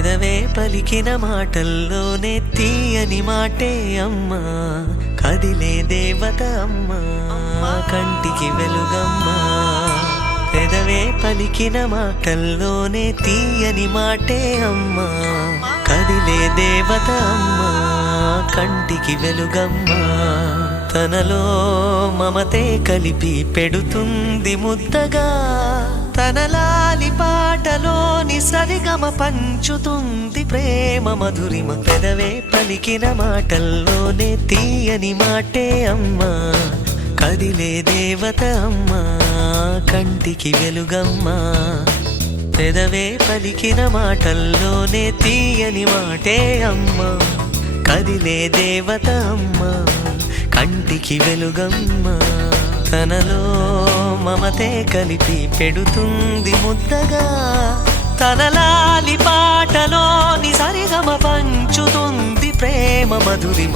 పెదవే పలికిన మాటల్లోనే తీయని మాటే అమ్మా, కదిలే దేవత అమ్మా, కంటికి వెలుగమ్మా. పెదవే పలికిన మాటల్లోనే తీయని మాటే అమ్మా, కదిలే దేవత అమ్మా, కంటికి వెలుగమ్మా. తనలో మమతే కలిపి పెడుతుంది ముద్దగా, తన లాలి పాటలోని సరిగమ పంచుతుంది ప్రేమ మధురిమ. పెదవే పలికిన మాటల్లోనే తీయని మాటే అమ్మా, కదిలే దేవత అమ్మా, కంటికి వెలుగమ్మా. పెదవే పలికిన మాటల్లోనే తీయని మాటే అమ్మా, కదిలే దేవత అమ్మా, కంటికి వెలుగమ్మా. తనలో మమతే కలిపి పెడుతుంది ముద్దగా, తన లాలి పాటలోని సరిగమ పంచుతుంది ప్రేమ మధురిమ.